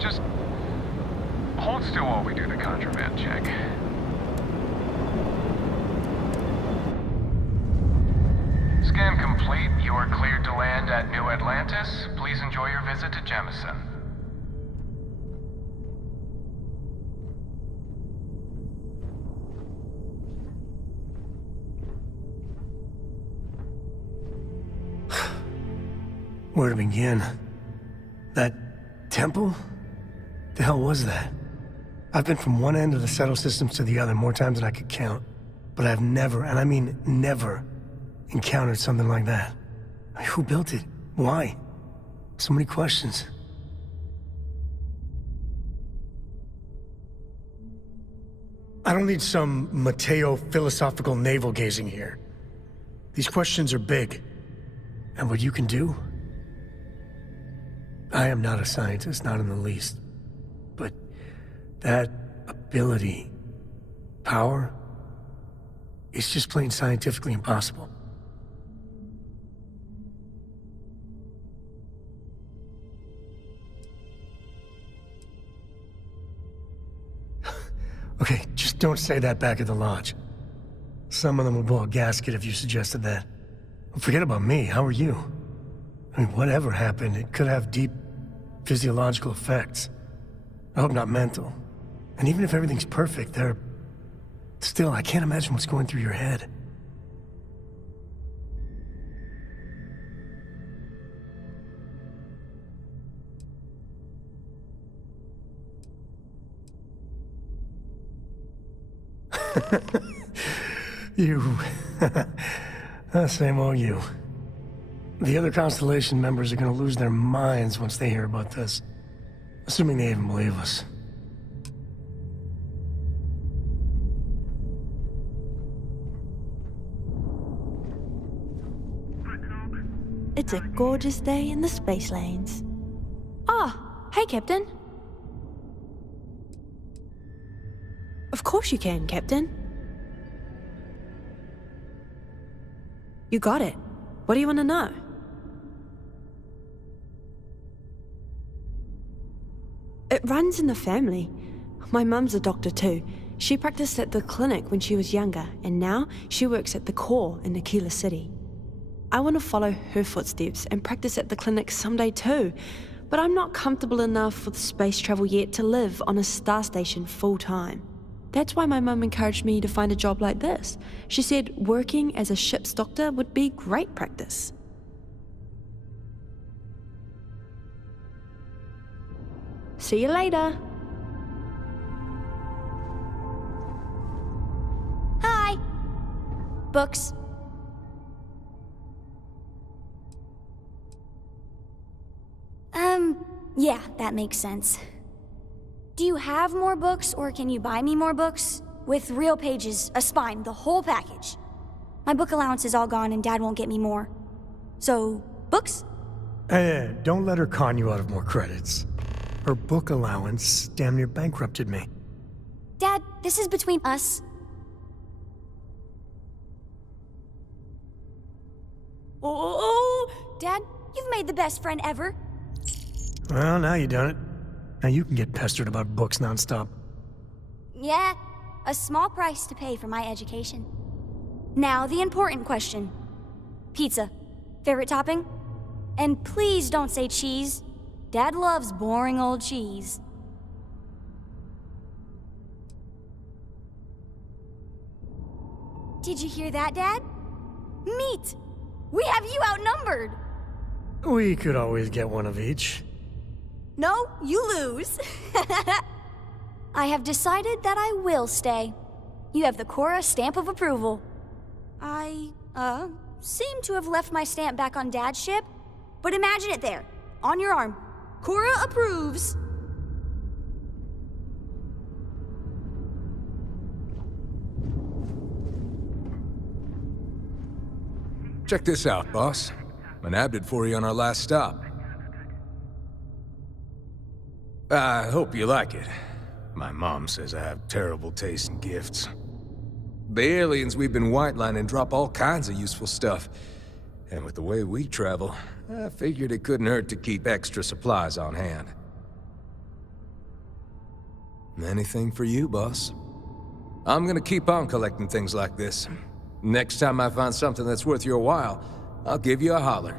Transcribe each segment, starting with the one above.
Just hold still while we do the contraband check. Scan complete. You are cleared to land at New Atlantis. Please enjoy your visit to Jemison. Where to begin? That temple? The hell was that? I've been from one end of the settle systems to the other more times than I could count. But I've never, and I mean never, encountered something like that. I mean, who built it? Why? So many questions. I don't need some Mateo philosophical navel-gazing here. These questions are big. And what you can do? I am not a scientist, not in the least. But that ability, power, it's just plain scientifically impossible. Okay, just don't say that back at the lodge. Some of them will blow a gasket if you suggested that. Forget about me, how are you? I mean, whatever happened, it could have deep physiological effects. I hope not mental. And even if everything's perfect, still, I can't imagine what's going through your head. You. Same old you. The other Constellation members are gonna lose their minds once they hear about this. Assuming they even believe us. It's a gorgeous day in the space lanes. Ah, hey, Captain. Of course you can, Captain. You got it. What do you want to know? It runs in the family. My mum's a doctor too. She practiced at the clinic when she was younger, and now she works at the core in Aquila City. I want to follow her footsteps and practice at the clinic someday too, but I'm not comfortable enough with space travel yet to live on a star station full time. That's why my mum encouraged me to find a job like this. She said working as a ship's doctor would be great practice. See you later. Hi. Books. Yeah, that makes sense. Do you have more books, or can you buy me more books? With real pages, a spine, the whole package. My book allowance is all gone and Dad won't get me more. So, books? Hey, don't let her con you out of more credits. Her book allowance damn near bankrupted me. Dad, this is between us. Oh, Dad, you've made the best friend ever. Well, now you done it. Now you can get pestered about books nonstop. Yeah, a small price to pay for my education. Now, the important question. Pizza. Favorite topping? And please don't say cheese. Dad loves boring old cheese. Did you hear that, Dad? Meat! We have you outnumbered! We could always get one of each. No, you lose. I have decided that I will stay. You have the Cora stamp of approval. I, seem to have left my stamp back on Dad's ship, but imagine it there, on your arm. Cora approves. Check this out, boss. I nabbed it for you on our last stop. I hope you like it. My mom says I have terrible taste in gifts. The aliens we've been whitelining drop all kinds of useful stuff. And with the way we travel, I figured it couldn't hurt to keep extra supplies on hand. Anything for you, boss. I'm gonna keep on collecting things like this. Next time I find something that's worth your while, I'll give you a holler.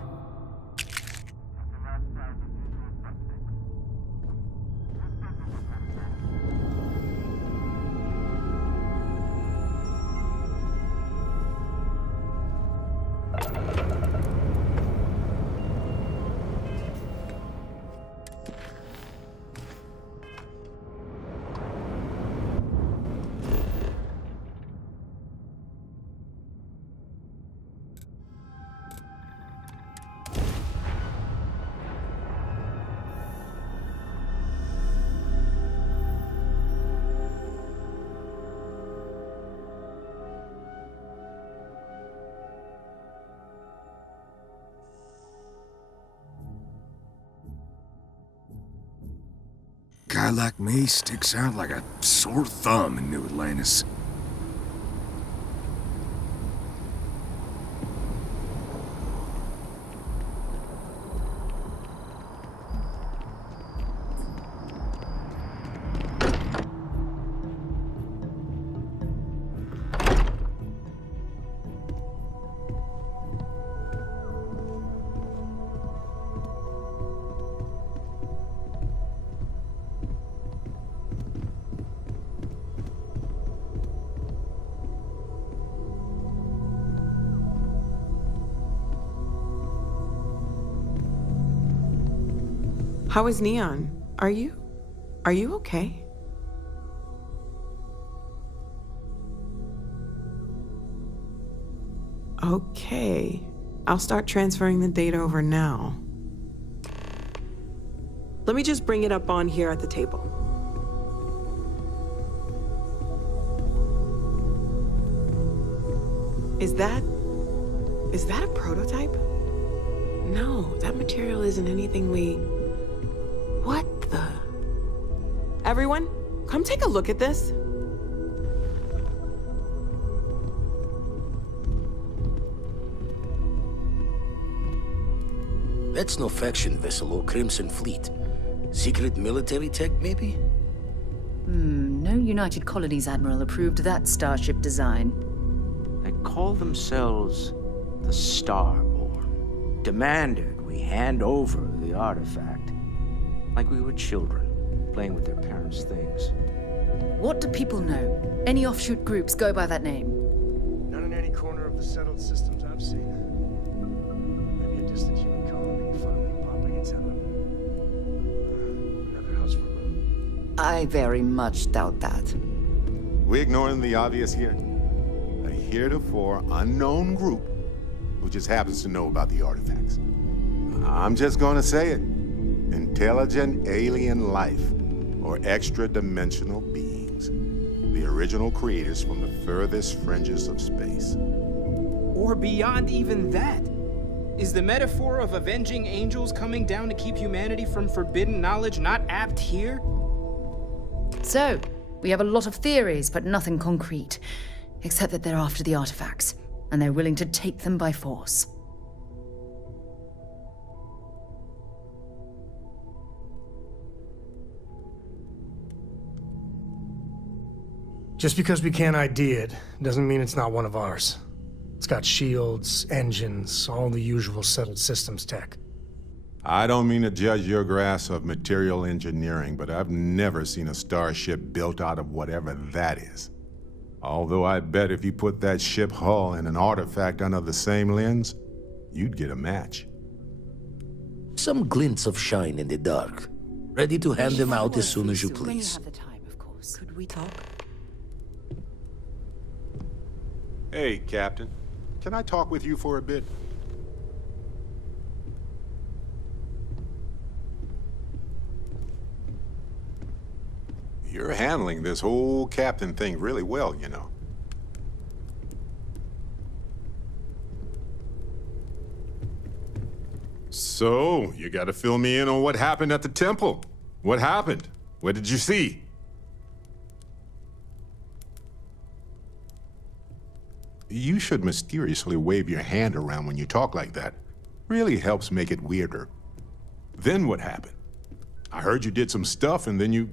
Guy like me sticks out like a sore thumb in New Atlantis. How is Neon? Are you okay? Okay. I'll start transferring the data over now. Let me just bring it up on here at the table. Is that a prototype? No, that material isn't anything we... What the... Everyone, come take a look at this. That's no faction vessel or Crimson Fleet. Secret military tech, maybe? No United Colonies Admiral approved that starship design. They call themselves the Starborn. Demanded we hand over the artifact. Like we were children, playing with their parents' things. What do people know? Any offshoot groups go by that name? Not in any corner of the settled systems I've seen. Maybe a distant human colony finally popping its head up. Another house for room. I very much doubt that. We ignoring the obvious here? A heretofore unknown group who just happens to know about the artifacts. I'm just gonna say it. Intelligent alien life, or extra-dimensional beings. The original creators from the furthest fringes of space. Or beyond even that. Is the metaphor of avenging angels coming down to keep humanity from forbidden knowledge not apt here? So, we have a lot of theories, but nothing concrete. Except that they're after the artifacts, and they're willing to take them by force. Just because we can't ID it, doesn't mean it's not one of ours. It's got shields, engines, all the usual settled systems tech. I don't mean to judge your grasp of material engineering, but I've never seen a starship built out of whatever that is. Although I bet if you put that ship hull and an artifact under the same lens, you'd get a match. Some glints of shine in the dark. Ready to hand them out as soon as you please. When you have the time, of course. Could we talk? Hey, Captain. Can I talk with you for a bit? You're handling this whole captain thing really well, you know. So, you gotta fill me in on what happened at the temple. What happened? What did you see? You should mysteriously wave your hand around when you talk like that. Really helps make it weirder. Then what happened? I heard you did some stuff and then you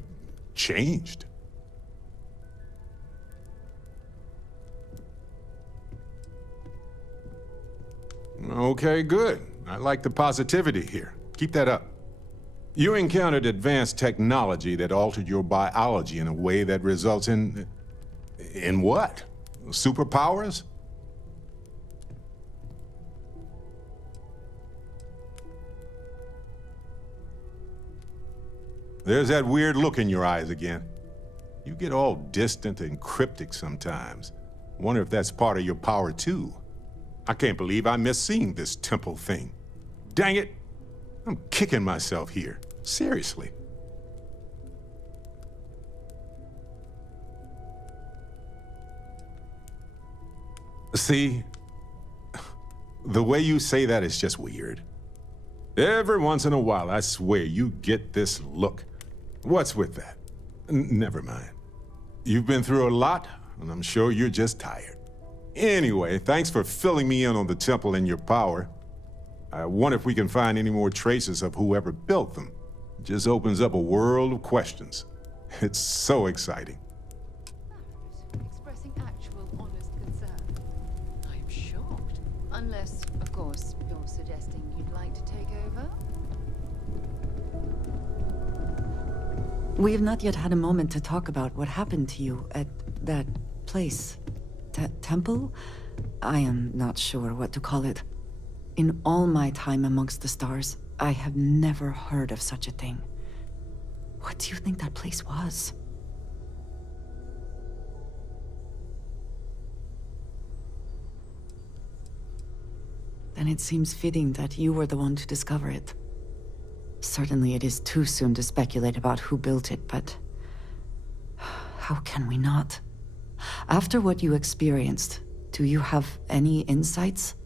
changed. Okay, good. I like the positivity here. Keep that up. You encountered advanced technology that altered your biology in a way that results in... In what? Superpowers? There's that weird look in your eyes again. You get all distant and cryptic sometimes. Wonder if that's part of your power too. I can't believe I missed seeing this temple thing. Dang it! I'm kicking myself here. Seriously. See, the way you say that is just weird. Every once in a while, I swear, you get this look. What's with that? Never mind. You've been through a lot, and I'm sure you're just tired. Anyway, thanks for filling me in on the temple and your power. I wonder if we can find any more traces of whoever built them. It just opens up a world of questions. It's so exciting. Expressing actual honest concern. I am shocked. Unless, of course, you're suggesting you'd like to take over? We have not yet had a moment to talk about what happened to you at that place. Temple? I am not sure what to call it. In all my time amongst the stars, I have never heard of such a thing. What do you think that place was? Then it seems fitting that you were the one to discover it. Certainly it is too soon to speculate about who built it, but... how can we not? After what you experienced, do you have any insights?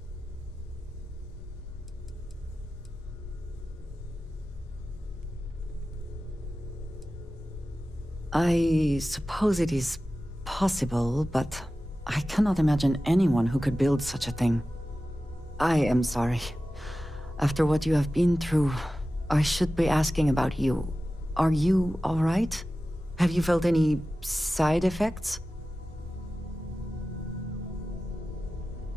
I suppose it is possible, but I cannot imagine anyone who could build such a thing. I am sorry. After what you have been through, I should be asking about you. Are you all right? Have you felt any side effects?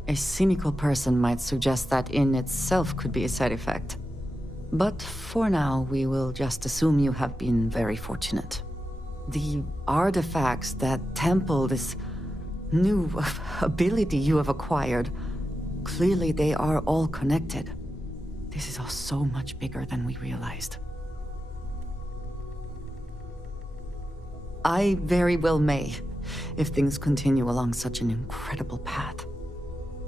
A cynical person might suggest that in itself could be a side effect. But for now, we will just assume you have been very fortunate. The artifacts, that temple, this new ability you have acquired, clearly they are all connected. This is all so much bigger than we realized. I very well may, if things continue along such an incredible path.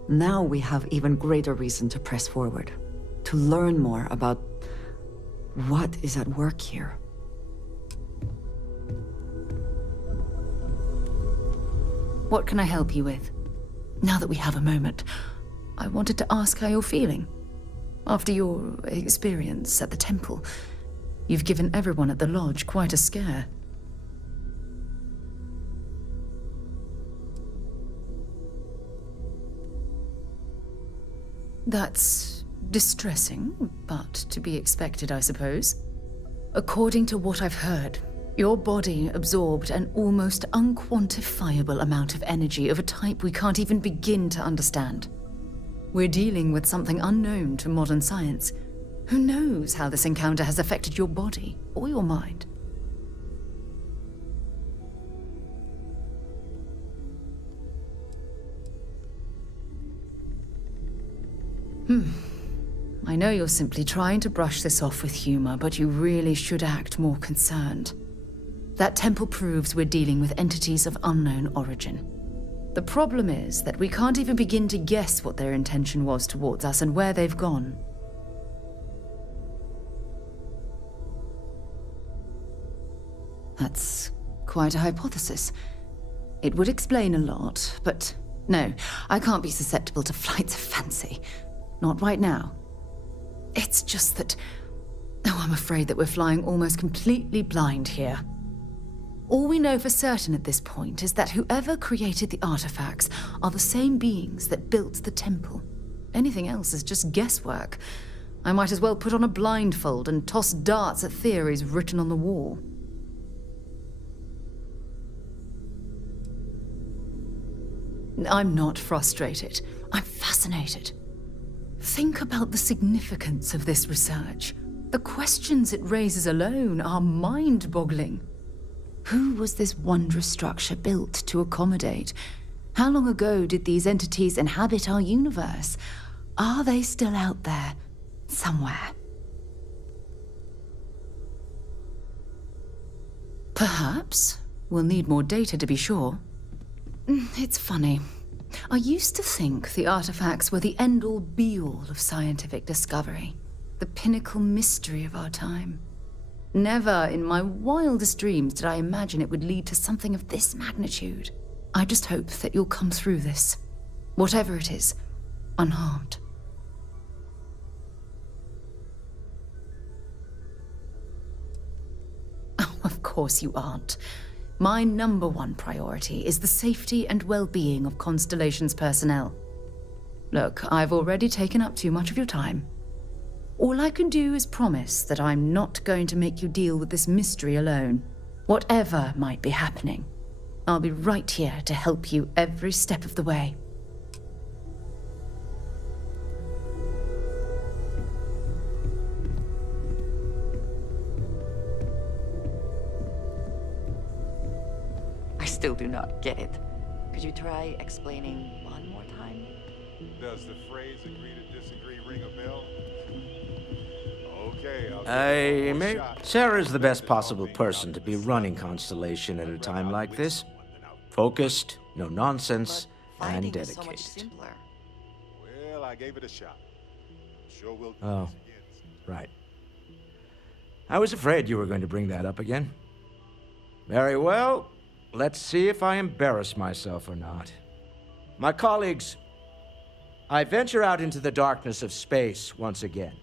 Now we have even greater reason to press forward, to learn more about what is at work here. What can I help you with? Now that we have a moment, I wanted to ask how you're feeling. After your experience at the temple, you've given everyone at the lodge quite a scare. That's distressing, but to be expected, I suppose. According to what I've heard, your body absorbed an almost unquantifiable amount of energy of a type we can't even begin to understand. We're dealing with something unknown to modern science. Who knows how this encounter has affected your body or your mind? I know you're simply trying to brush this off with humor, but you really should act more concerned. That temple proves we're dealing with entities of unknown origin. The problem is that we can't even begin to guess what their intention was towards us and where they've gone. That's quite a hypothesis. It would explain a lot, but no, I can't be susceptible to flights of fancy. Not right now. It's just that... oh, I'm afraid that we're flying almost completely blind here. All we know for certain at this point is that whoever created the artifacts are the same beings that built the temple. Anything else is just guesswork. I might as well put on a blindfold and toss darts at theories written on the wall. I'm not frustrated. I'm fascinated. Think about the significance of this research. The questions it raises alone are mind-boggling. Who was this wondrous structure built to accommodate? How long ago did these entities inhabit our universe? Are they still out there, somewhere? Perhaps. We'll need more data to be sure. It's funny. I used to think the artifacts were the end-all be-all of scientific discovery, the pinnacle mystery of our time. Never in my wildest dreams did I imagine it would lead to something of this magnitude. I just hope that you'll come through this, whatever it is, unharmed. Oh, of course you aren't. My #1 priority is the safety and well-being of Constellation's personnel. Look, I've already taken up too much of your time. All I can do is promise that I'm not going to make you deal with this mystery alone. Whatever might be happening, I'll be right here to help you every step of the way. I still do not get it. Could you try explaining one more time? Does the phrase agree to disagree ring a bell? Okay, Sarah's the best possible person to be running Constellation at a time like this. Focused, no nonsense, and dedicated. Well, I gave it a shot. Sure will. Oh, right. I was afraid you were going to bring that up again. Very well. Let's see if I embarrass myself or not. My colleagues, I venture out into the darkness of space once again.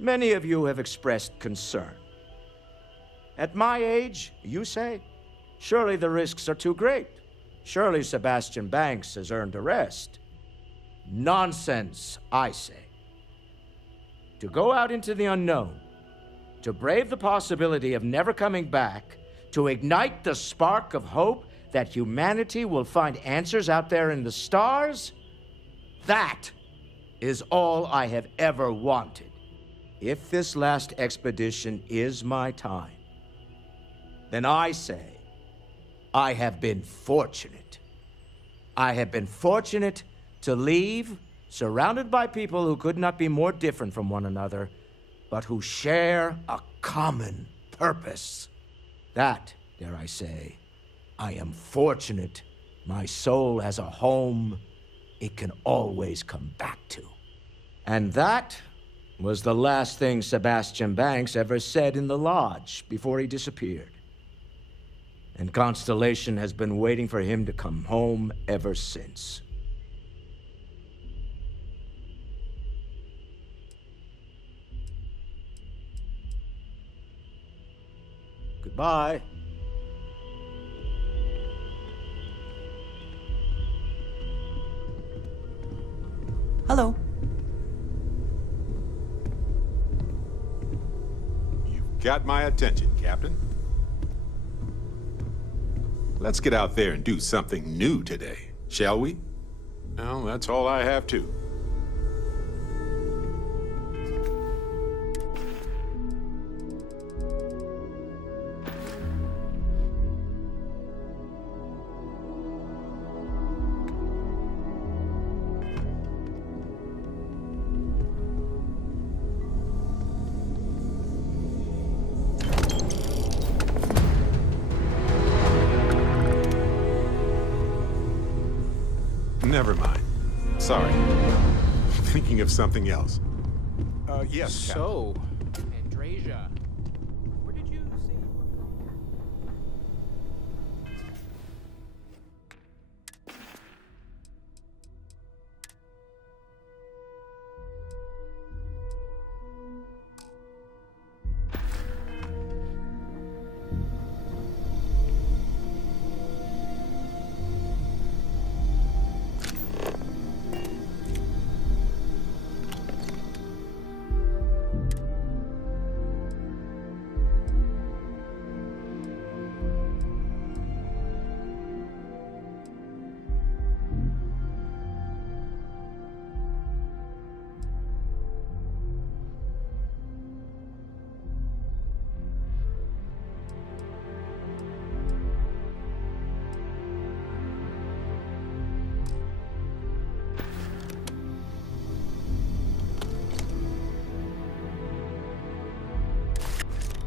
Many of you have expressed concern. At my age, you say, surely the risks are too great. Surely Sebastian Banks has earned a rest. Nonsense, I say. To go out into the unknown, to brave the possibility of never coming back, to ignite the spark of hope that humanity will find answers out there in the stars, that is all I have ever wanted. If this last expedition is my time, then I say, I have been fortunate. I have been fortunate to leave, surrounded by people who could not be more different from one another, but who share a common purpose. That, dare I say, I am fortunate my soul has a home it can always come back to. And that was the last thing Sebastian Banks ever said in the lodge before he disappeared. And Constellation has been waiting for him to come home ever since. Goodbye. Hello. You've got my attention, Captain. Let's get out there and do something new today, shall we? Well, that's all I have too. Never mind. Sorry. Thinking of something else. Yes, So, Andrasia, where did you say you were from?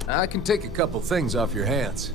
I can take a couple things off your hands.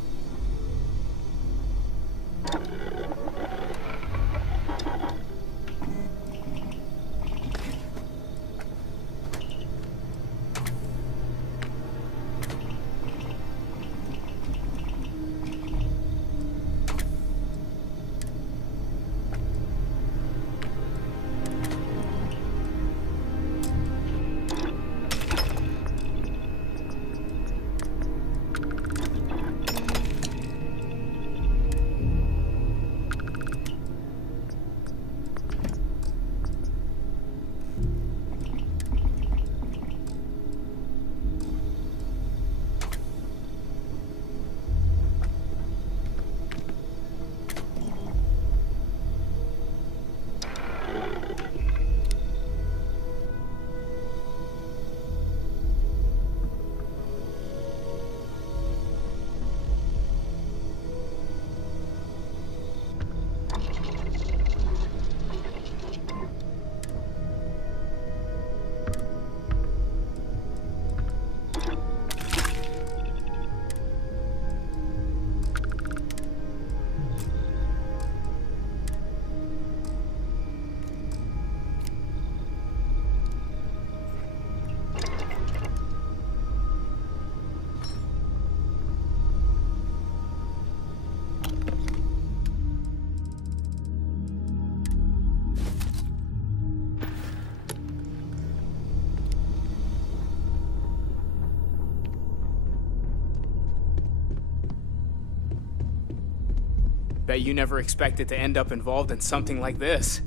Bet you never expected to end up involved in something like this.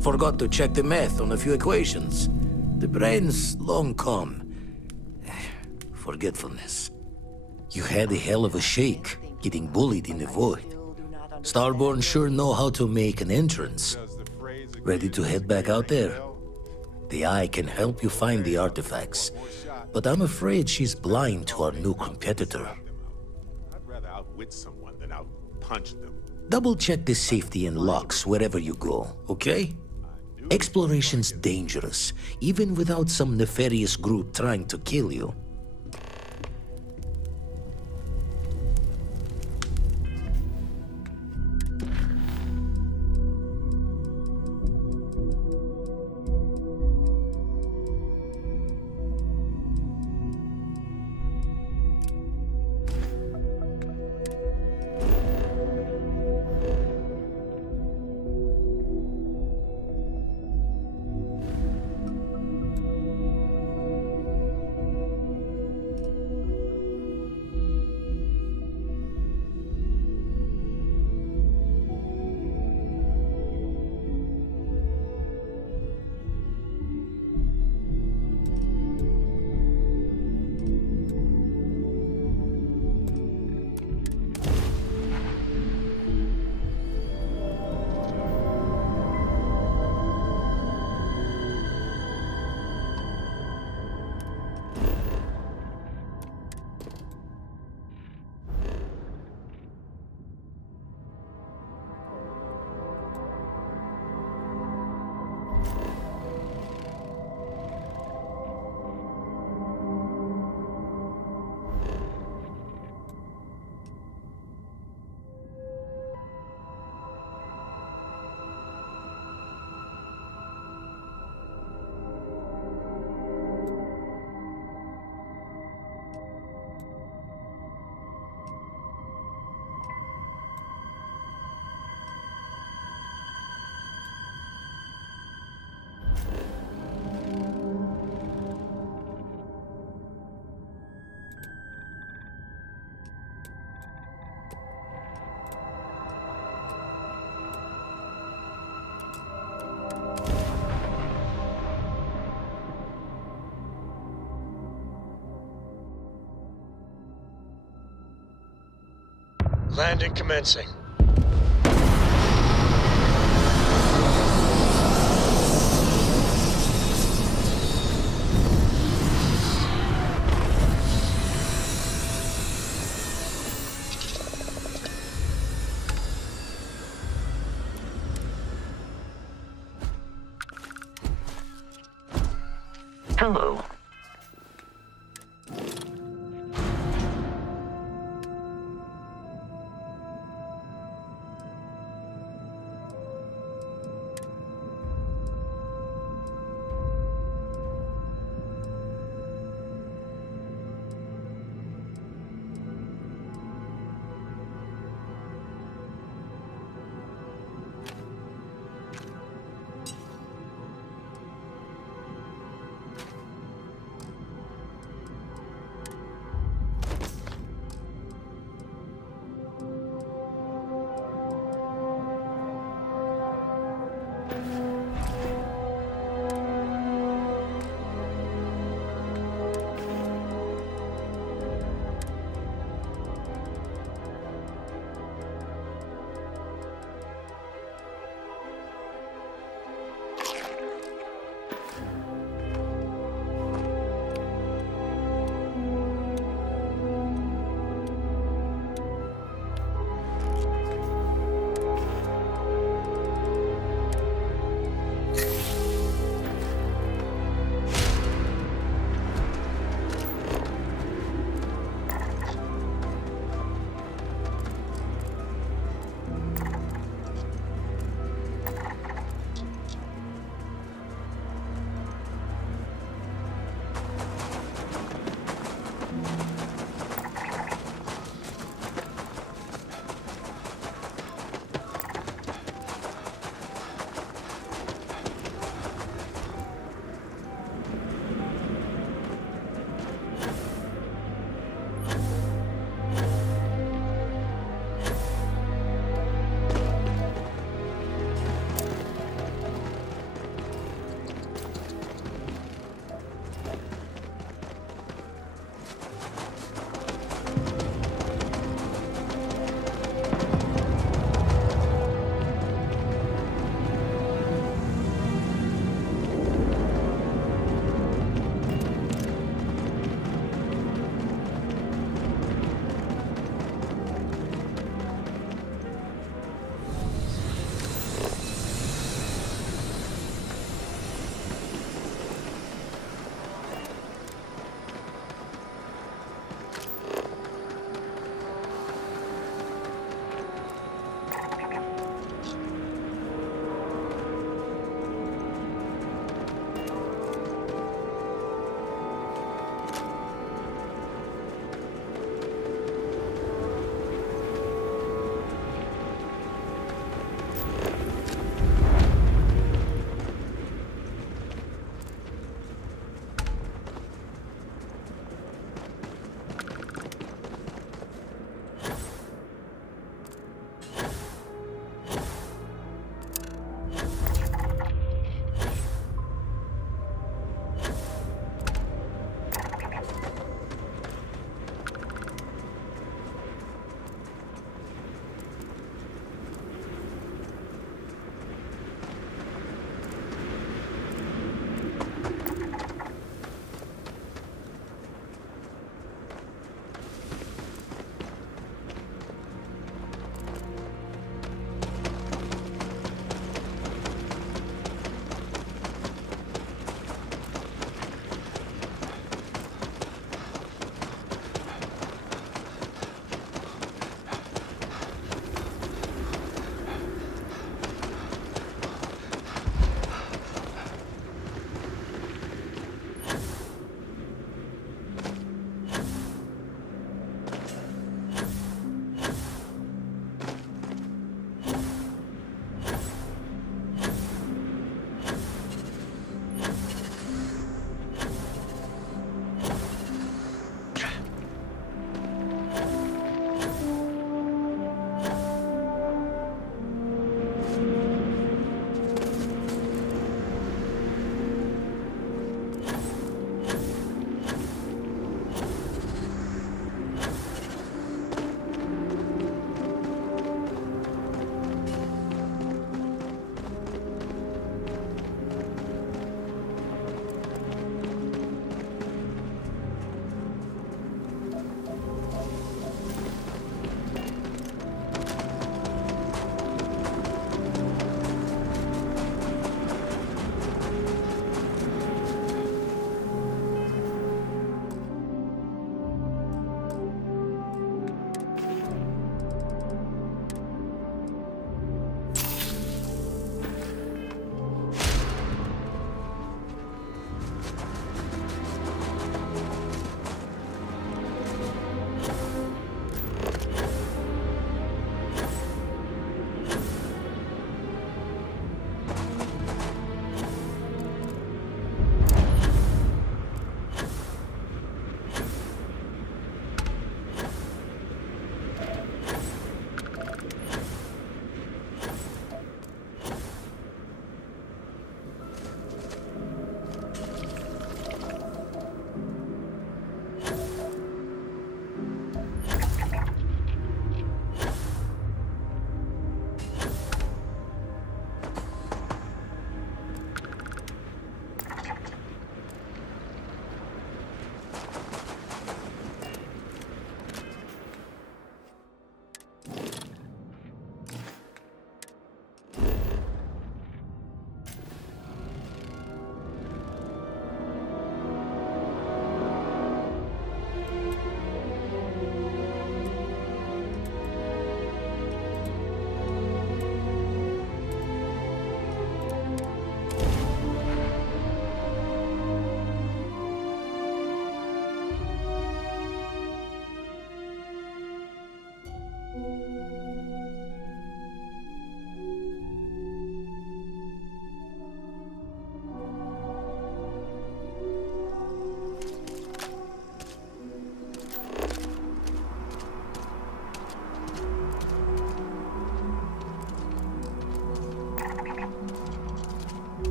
Forgot to check the math on a few equations. The brain's long gone. Forgetfulness. You had a hell of a shake, getting bullied in the void. Starborn sure know how to make an entrance. Ready to head back out there? The Eye can help you find the artifacts, but I'm afraid she's blind to our new competitor. I'd rather outwit someone than outpunch them. Double-check the safety and locks wherever you go, okay? Exploration's dangerous, even without some nefarious group trying to kill you. Landing commencing. Hello.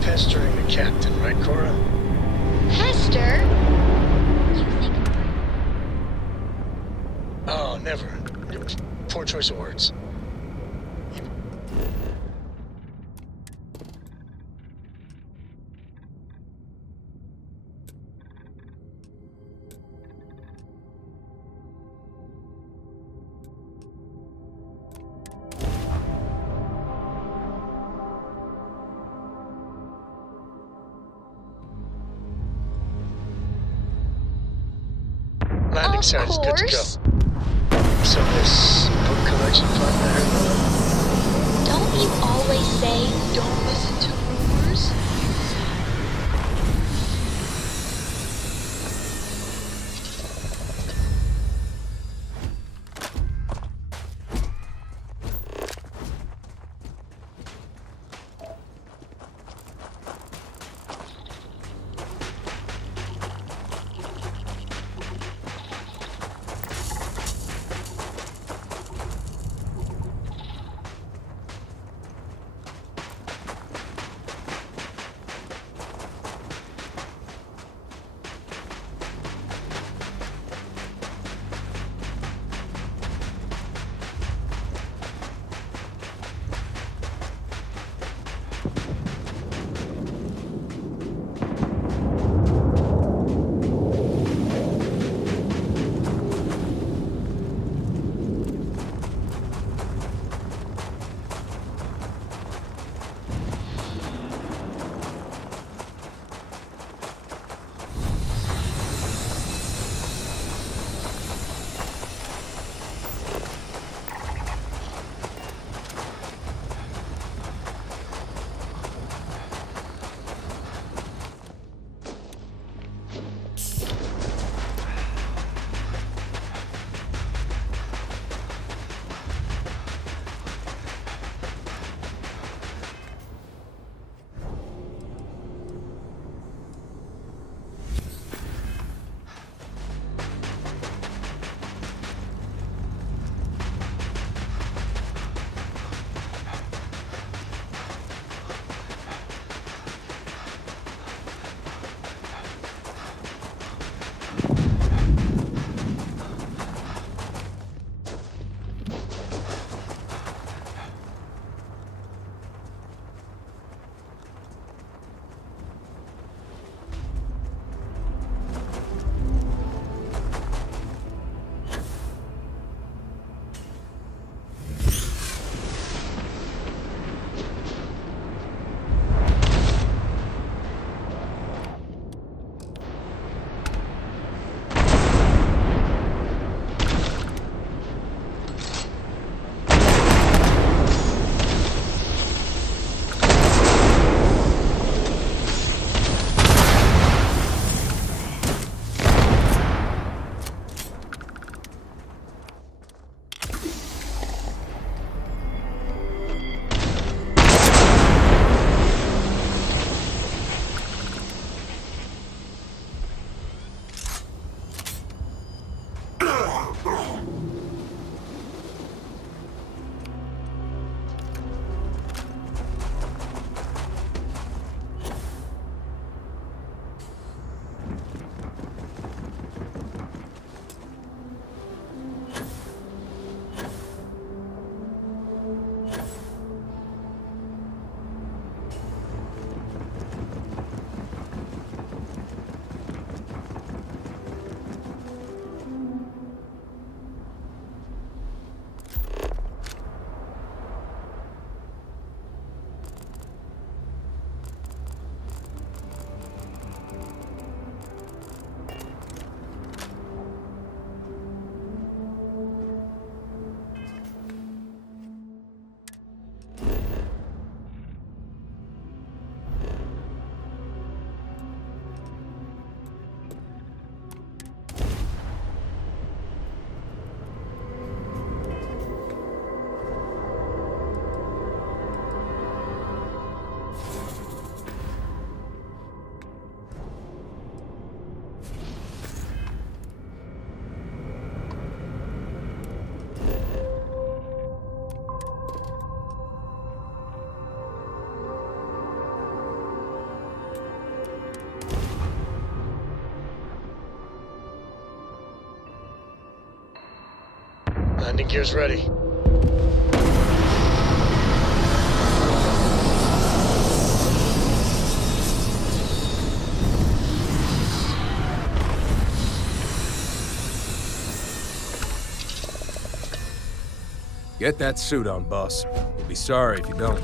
pestering the captain, right, Cora? Hester? You think... Oh, never. Poor choice of words. Landing site is good to go. So this book collection fund I heard about? Don't you always say, don't listen to rumors? Landing gear's ready. Get that suit on, boss. You'll be sorry if you don't.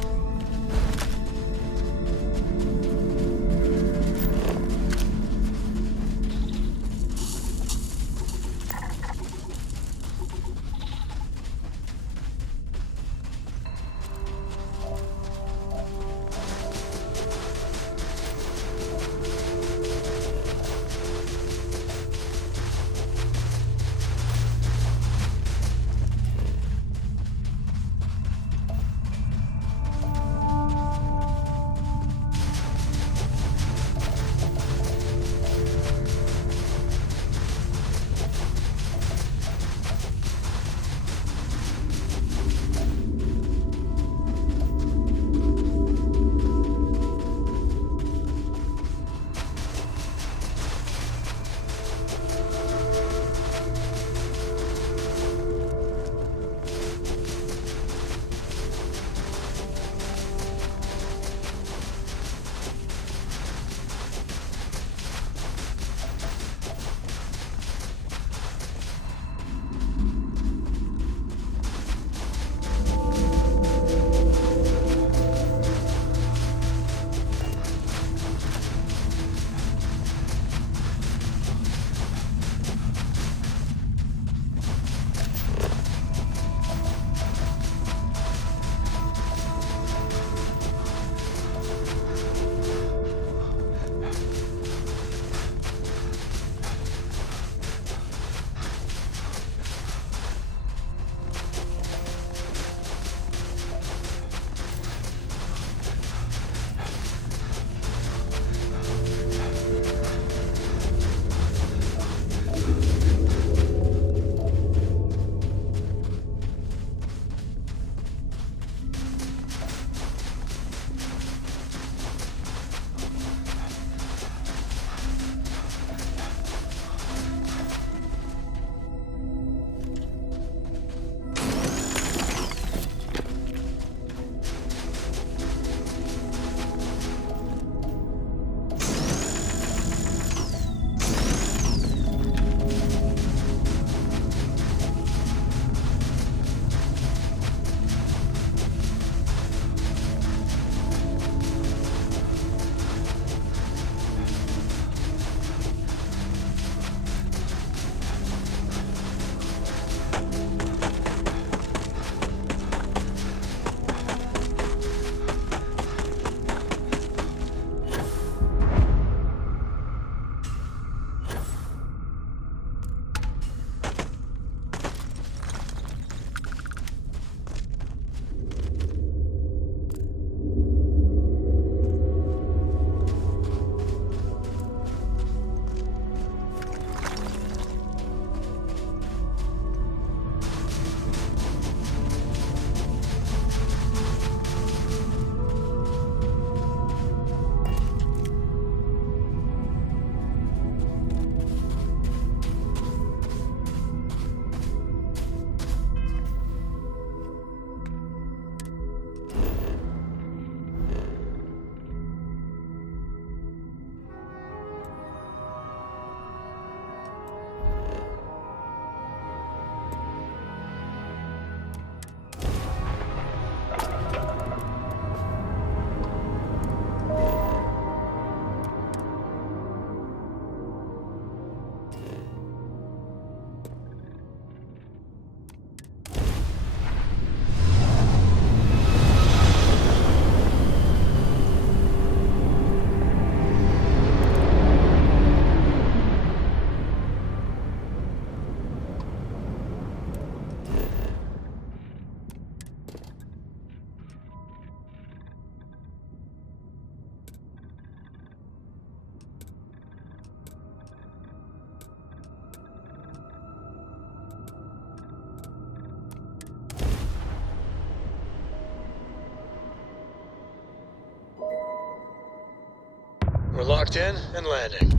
We're locked in and landing.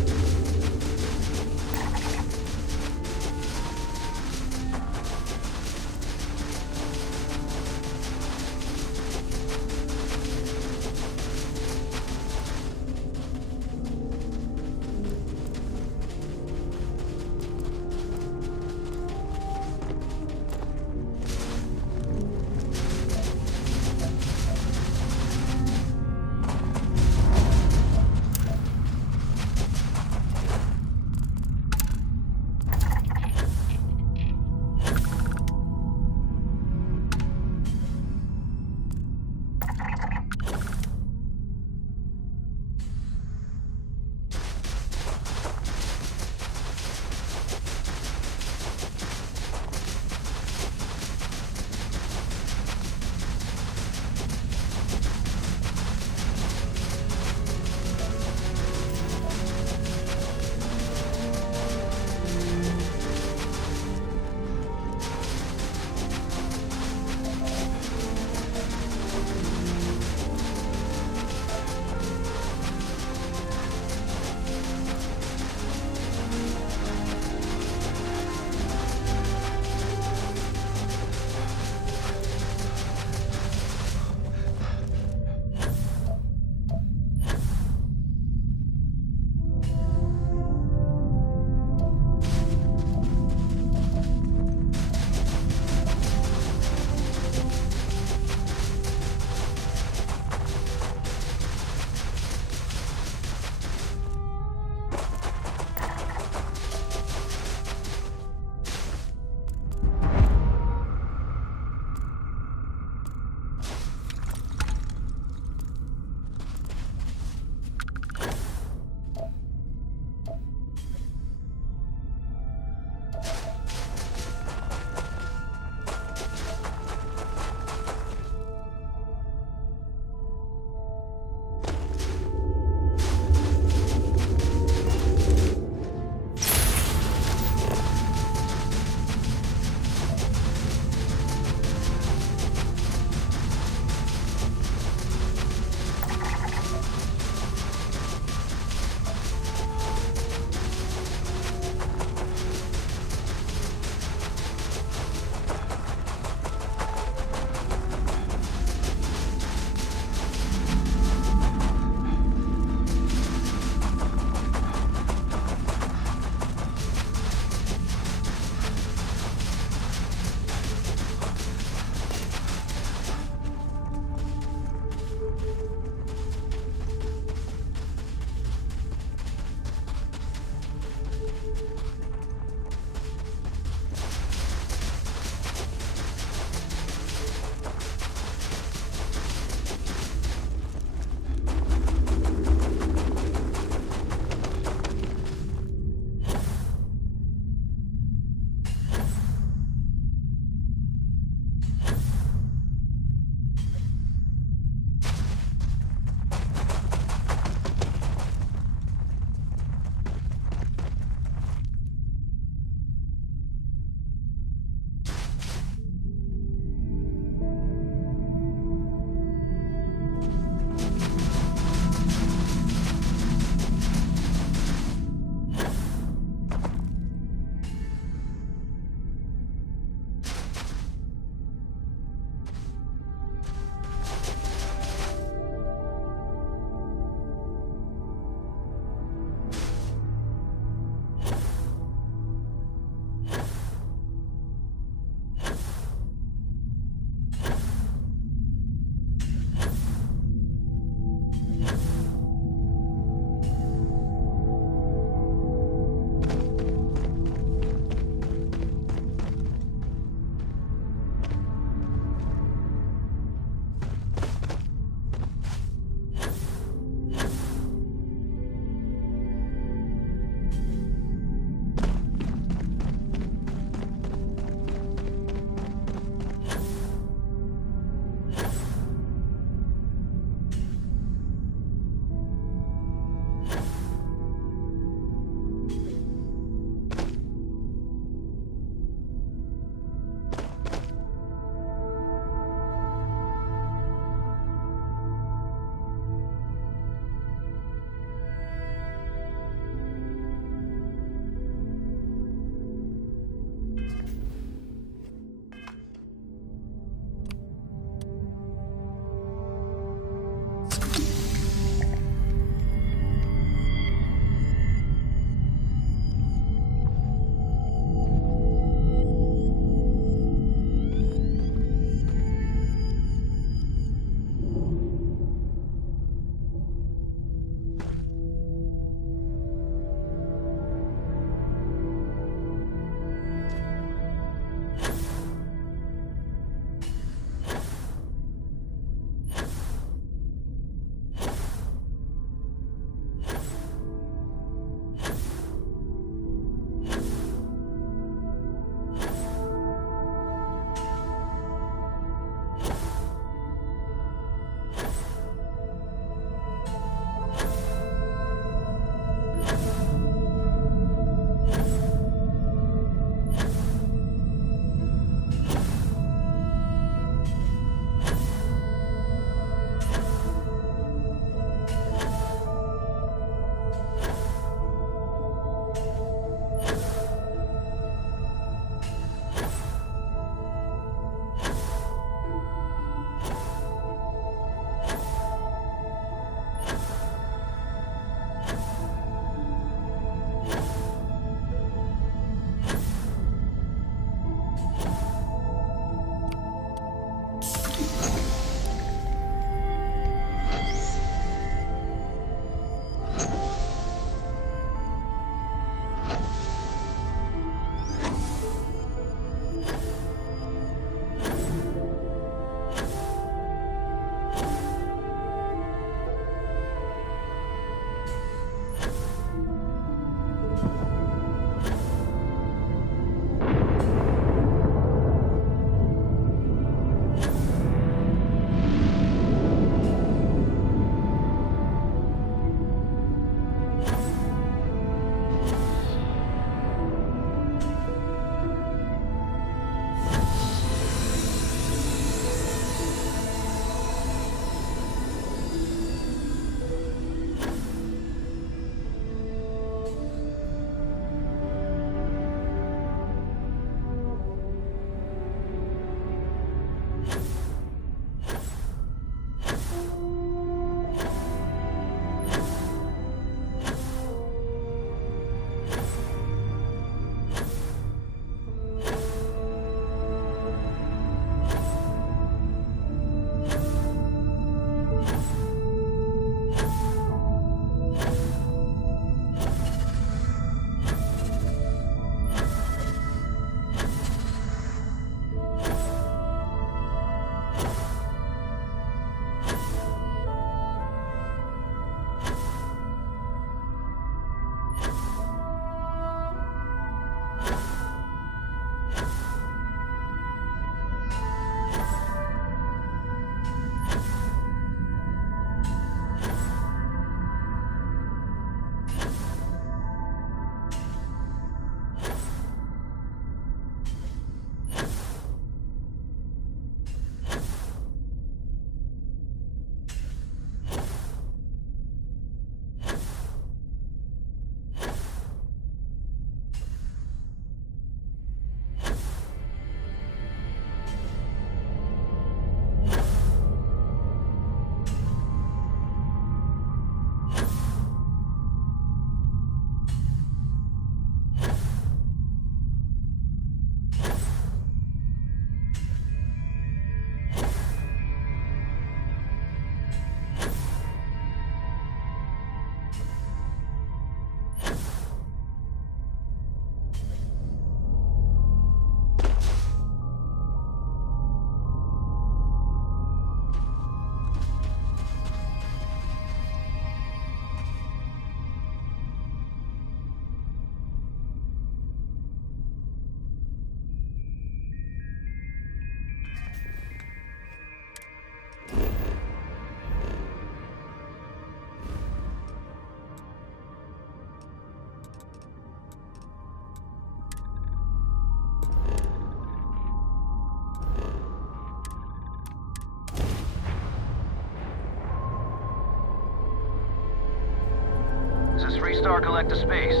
3-star collect to space.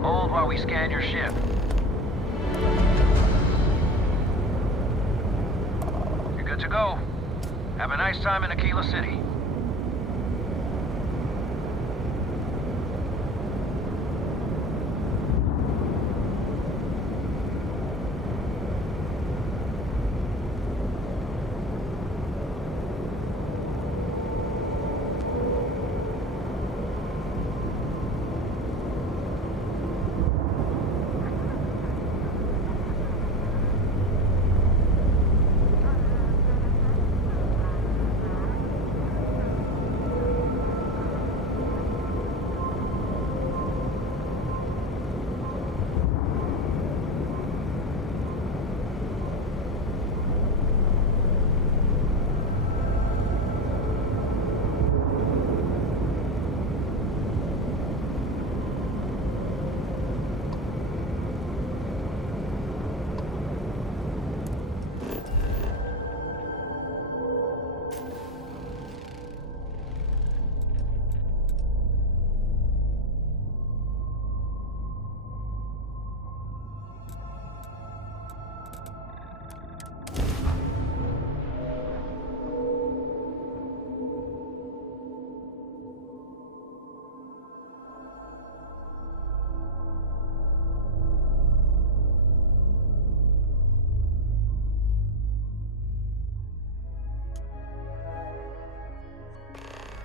Hold while we scan your ship. You're good to go. Have a nice time in Aquila City.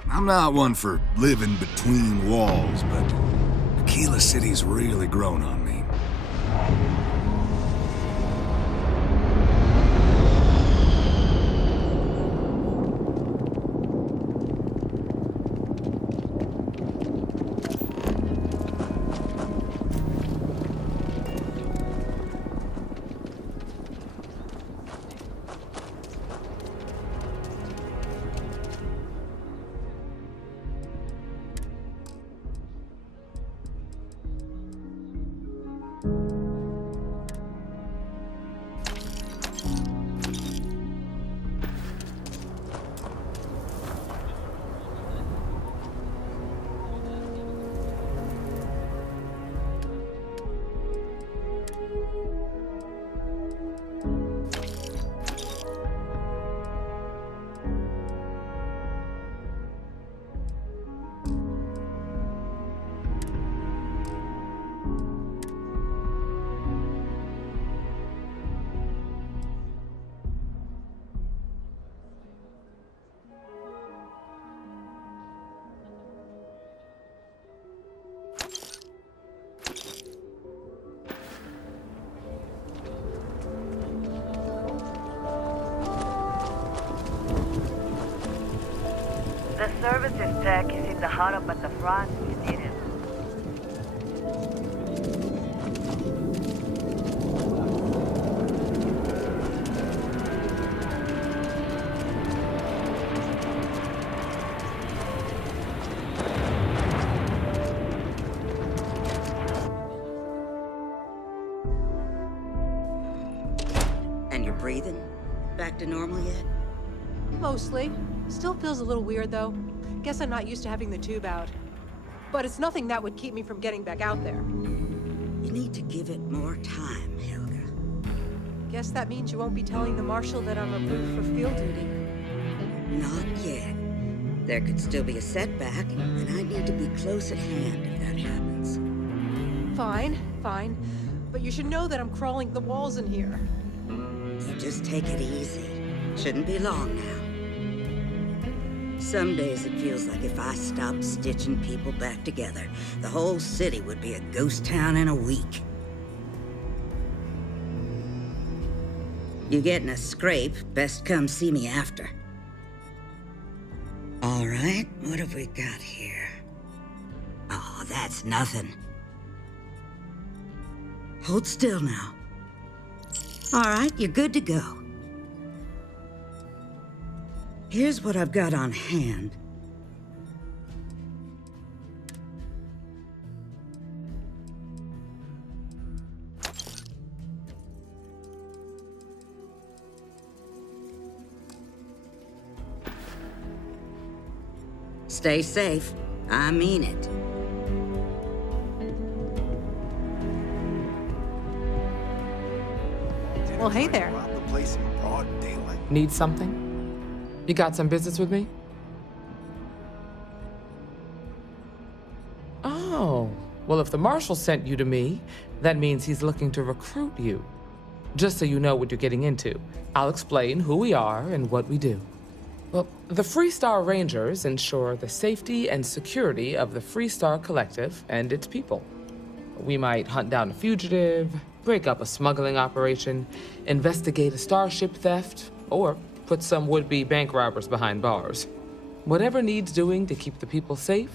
I'm not one for living between walls, but Aquila City's really grown on me. The services tech is in the hut up at the front if you need it. And you're breathing? Back to normal yet? Mostly. Still feels a little weird, though. Guess I'm not used to having the tube out. But it's nothing that would keep me from getting back out there. You need to give it more time, Helga. Guess that means you won't be telling the Marshal that I'm approved for field duty. Not yet. There could still be a setback, and I need to be close at hand if that happens. Fine, fine. But you should know that I'm crawling the walls in here. You just take it easy. Shouldn't be long now. Some days it feels like if I stopped stitching people back together, the whole city would be a ghost town in a week. You get in a scrape, best come see me after. All right, what have we got here? Oh, that's nothing. Hold still now. All right, you're good to go. Here's what I've got on hand. Stay safe. I mean it. Well, hey there. Need something? You got some business with me? Oh, well, if the Marshal sent you to me, that means he's looking to recruit you. Just so you know what you're getting into, I'll explain who we are and what we do. Well, the Freestar Rangers ensure the safety and security of the Freestar Collective and its people. We might hunt down a fugitive, break up a smuggling operation, investigate a starship theft, or put some would-be bank robbers behind bars. Whatever needs doing to keep the people safe,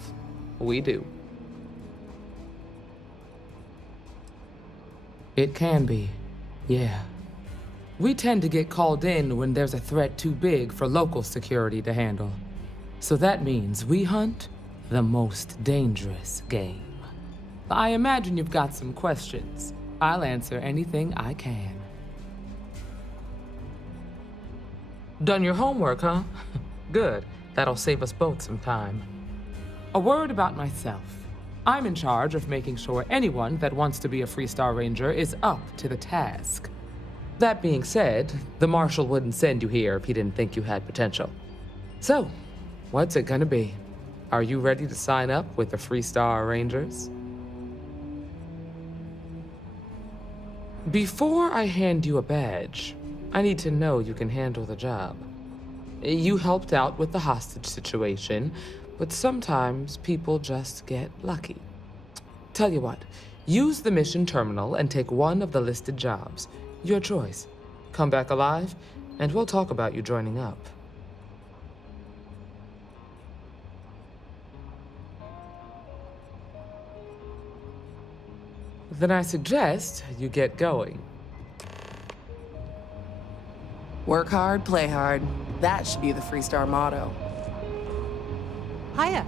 we do. It can be, yeah. We tend to get called in when there's a threat too big for local security to handle. So that means we hunt the most dangerous game. I imagine you've got some questions. I'll answer anything I can. Done your homework, huh? Good. That'll save us both some time. A word about myself. I'm in charge of making sure anyone that wants to be a Freestar Ranger is up to the task. That being said, the Marshal wouldn't send you here if he didn't think you had potential. So, what's it gonna be? Are you ready to sign up with the Freestar Rangers? Before I hand you a badge, I need to know you can handle the job. You helped out with the hostage situation, but sometimes people just get lucky. Tell you what, use the mission terminal and take one of the listed jobs. Your choice. Come back alive, and we'll talk about you joining up. Then I suggest you get going. Work hard, play hard. That should be the Freestar motto. Hiya.